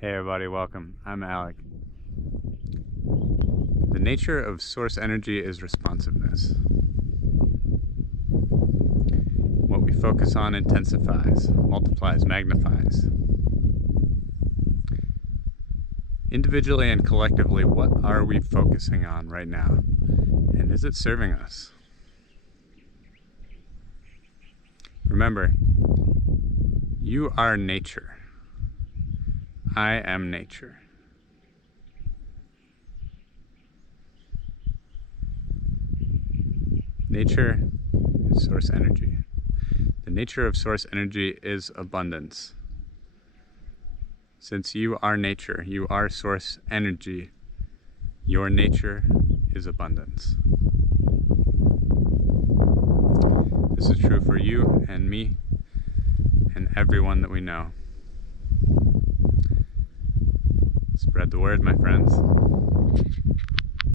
Hey everybody, welcome. I'm Alec. The nature of source energy is responsiveness. What we focus on intensifies, multiplies, magnifies. Individually and collectively, what are we focusing on right now? And is it serving us? Remember, you are nature. I am nature. Nature is source energy. The nature of source energy is abundance. Since you are nature, you are source energy, your nature is abundance. This is true for you and me and everyone that we know. Spread the word, my friends.